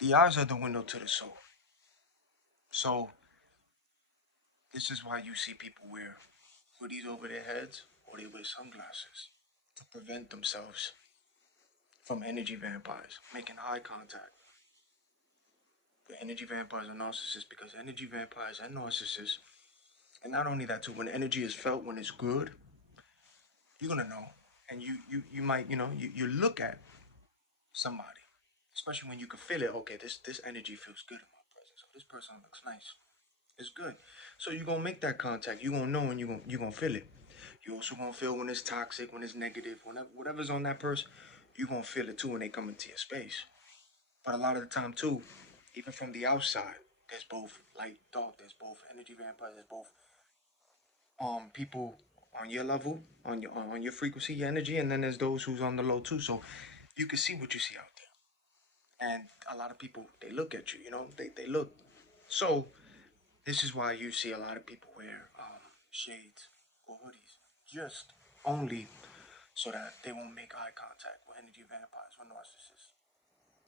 The eyes are the window to the soul. So this is why you see people wear hoodies over their heads or they wear sunglasses to prevent themselves from energy vampires making eye contact. The energy vampires are narcissists because energy vampires and narcissists, and not only that too, when energy is felt when it's good, you're gonna know. And you might, you look at somebody, especially when you can feel it. Okay, this energy feels good in my presence. So this person looks nice. It's good. So you're gonna make that contact. You're gonna know and you're gonna feel it. You also gonna feel when it's toxic, when it's negative, whatever's on that person, you're gonna feel it too when they come into your space. But a lot of the time too, even from the outside, there's both light, dark, there's both energy vampires, there's both people on your level, on your frequency, your energy, and then there's those who's on the low too. So you can see what you see out there. And a lot of people they look at you, they look. So this is why you see a lot of people wear shades or hoodies, just only so that they won't make eye contact with energy vampires or narcissists.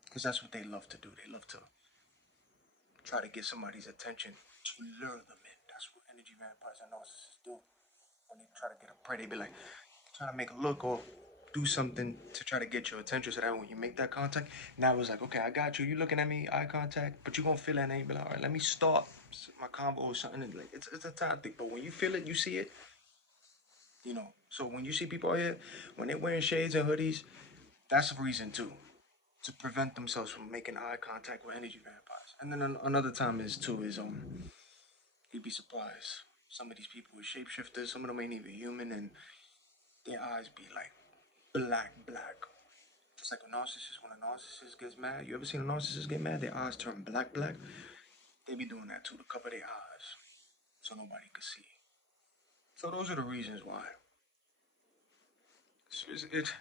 Because that's what they love to do. They love to try to get somebody's attention to lure them in. That's what energy vampires and narcissists do. When they try to get a prey, they be like, trying to make a look or do something to try to get your attention so that when you make that contact, now it's like, okay, I got you. You looking at me, eye contact, but you gonna feel that and you be like, all right, let me start my convo or something. And like it's a tactic, but when you feel it, you see it, So when you see people out here, when they're wearing shades and hoodies, that's a reason too, to prevent themselves from making eye contact with energy vampires. And then another time is you'd be surprised. Some of these people are shapeshifters. Some of them ain't even human, and their eyes be like black. Just like a narcissist, when a narcissist gets mad, you ever seen a narcissist get mad? Their eyes turn black. They be doing that too to cover their eyes so nobody could see. So those are the reasons why. It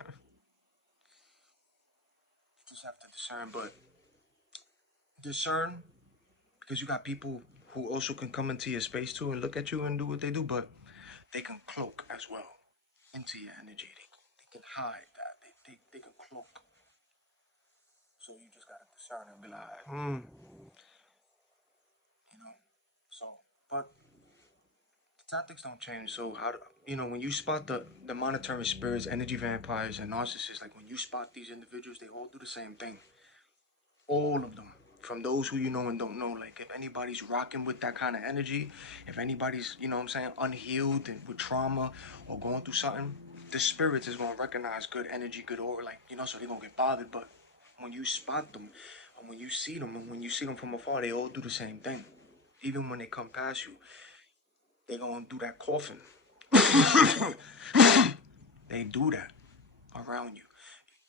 just have to discern, but discern because you got people who also can come into your space too and look at you and do what they do, but they can cloak as well into your energy. They can hide that. They can cloak. So you just gotta discern and be like, you know. So, but the tactics don't change. So when you spot the monitoring spirits, energy vampires, and narcissists, like when you spot these individuals, they all do the same thing. All of them, from those who you know and don't know. Like if anybody's rocking with that kind of energy, if anybody's what I'm saying, unhealed and with trauma or going through something, the spirits is gonna recognize good energy, good aura, like so they're gonna get bothered. But when you spot them, and when you see them, and when you see them from afar, they all do the same thing. Even when they come past you, they're gonna do that coughing. They do that around you.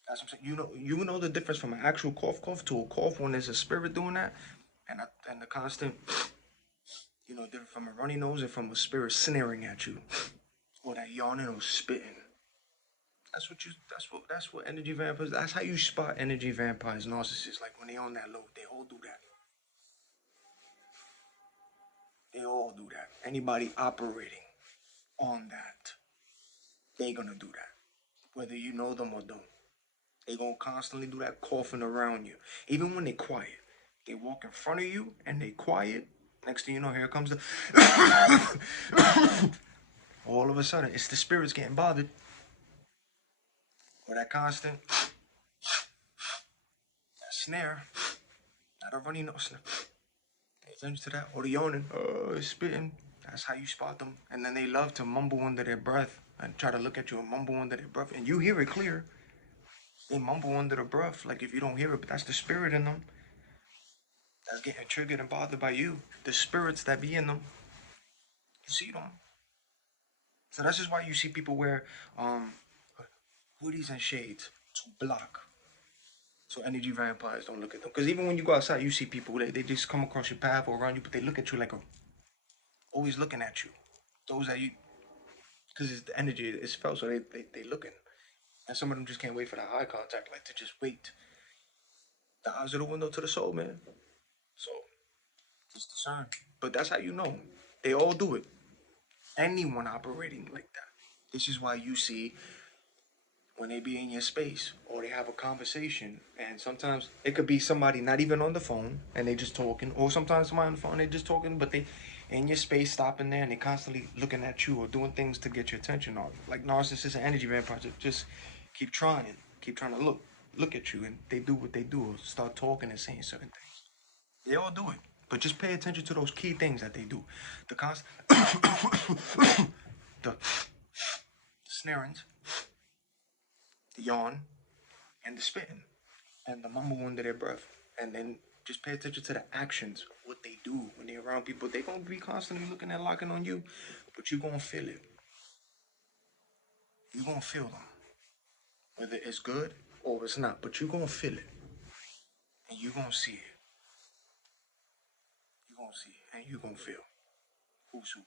That's what I'm saying. You know the difference from an actual cough to a cough when there's a spirit doing that, and the constant, different from a runny nose and from a spirit sneering at you, or that yawning or spitting. That's what energy vampires. That's how you spot energy vampires, narcissists. Like when they on that low, they all do that. They all do that. Anybody operating on that, they gonna do that, whether you know them or don't. They gonna constantly do that coughing around you, even when they quiet. They walk in front of you and they quiet. Next thing you know, here comes the. All of a sudden, it's the spirits getting bothered, or that constant that snare, not a running no snare. Pay attention to that, or the yawning, spitting. That's how you spot them. And then they love to mumble under their breath and try to look at you and mumble under their breath, and you hear it clear. They mumble under the breath, like if you don't hear it, but that's the spirit in them that's getting triggered and bothered by you. The spirits that be in them, you see them. So that's just why you see people wear hoodies and shades to block. So energy vampires don't look at them. Because even when you go outside, you see people, they just come across your path or around you, but they look at you like always looking at you. Those that you, because it's the energy is felt, so they looking. And some of them just can't wait for that eye contact, like to just wait. The eyes are the window to the soul, man. So just discern. But that's how you know. They all do it. Anyone operating like that. This is why you see when they be in your space or they have a conversation, and sometimes it could be somebody not even on the phone and they just talking, or sometimes somebody on the phone they just talking, but they in your space stopping there and they constantly looking at you or doing things to get your attention. Or like narcissists and energy vampires, just keep trying to look at you, and they do what they do, or start talking and saying certain things. They all do it, but just pay attention to those key things that they do. The const the snarings, the yawn, and the spitting, and the mumble under their breath. And then just pay attention to the actions, what they do when they're around people. They're gonna be constantly looking and locking on you, but you're gonna feel it. You're gonna feel them. Whether it's good or it's not, but you're gonna feel it. And you're gonna see it. You're gonna see it. And you're gonna feel who's who.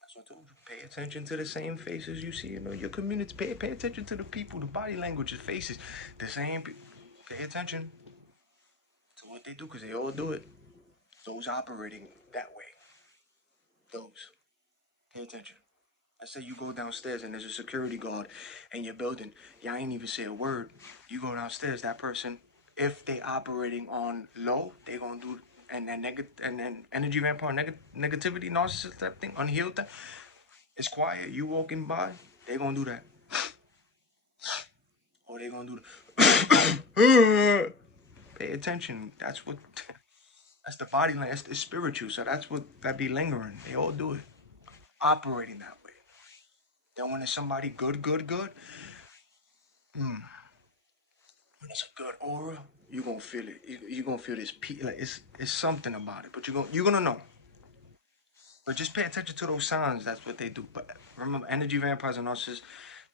That's what I told you. Pay attention to the same faces you see in your community. Pay attention to the people, the body language, the faces. The same people. Pay attention to what they do, because they all do it. Those operating that way. Those. Pay attention. Let's say you go downstairs and there's a security guard in your building. Y'all ain't even say a word. You go downstairs, that person, if they operating on low, they gonna do and then energy vampire negativity, narcissist type thing, unhealed thing. It's quiet. You walking by, they gonna do that. Or they gonna do the pay attention. That's what that's the body language, it's spiritual. So that's what that be lingering. They all do it. Operating that way. Then when it's somebody good, when it's a good aura, you gonna feel it. You gonna feel this like it's something about it. But you're gonna know. But just pay attention to those signs. That's what they do. But remember, energy vampires and narcissists,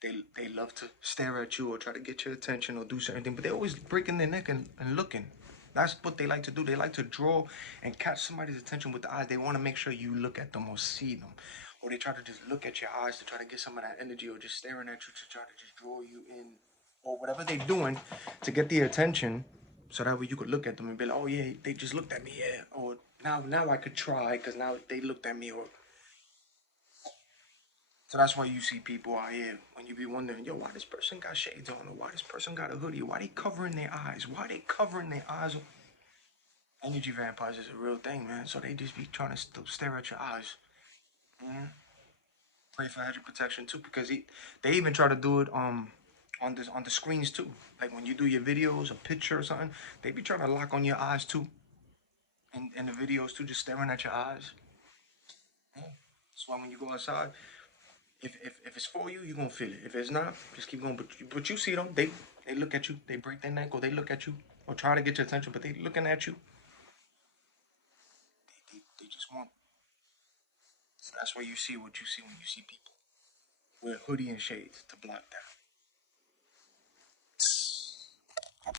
they love to stare at you or try to get your attention or do certain things. But they're always breaking their neck and looking. That's what they like to do. They like to draw and catch somebody's attention with the eyes. They want to make sure you look at them or see them. Or they try to just look at your eyes to try to get some of that energy, or just staring at you to try to just draw you in, or whatever they're doing to get the attention, so that way you could look at them and be like, oh yeah, they just looked at me, yeah. Or now I could try because now they looked at me. Or so that's why you see people out here when you be wondering, yo, why this person got shades on, or why this person got a hoodie, or why they covering their eyes, why they covering their eyes. Energy vampires is a real thing, man. So they just be trying to stare at your eyes. Mm-hmm. Pray for hedge of protection too, because they even try to do it on the screens too. Like when you do your videos, a picture or something, they be trying to lock on your eyes too, and the videos too, just staring at your eyes. Yeah. That's why when you go outside, if it's for you, you're gonna feel it. If it's not, just keep going. But you see them, they look at you, they break their neck, or they look at you, or try to get your attention, but they looking at you. They just want. So that's why you see what you see when you see people wear hoodie and shades to block that.